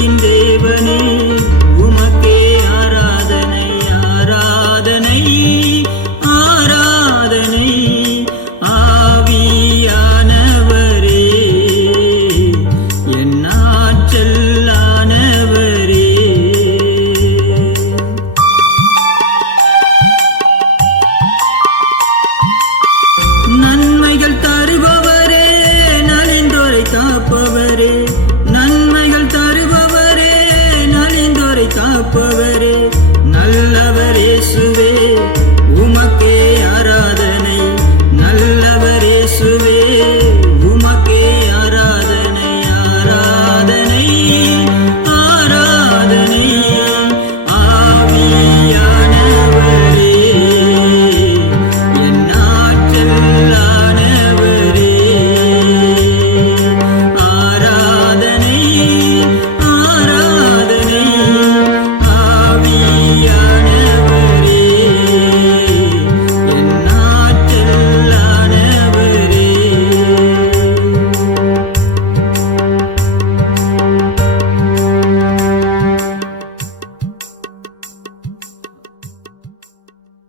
தேவையின்றே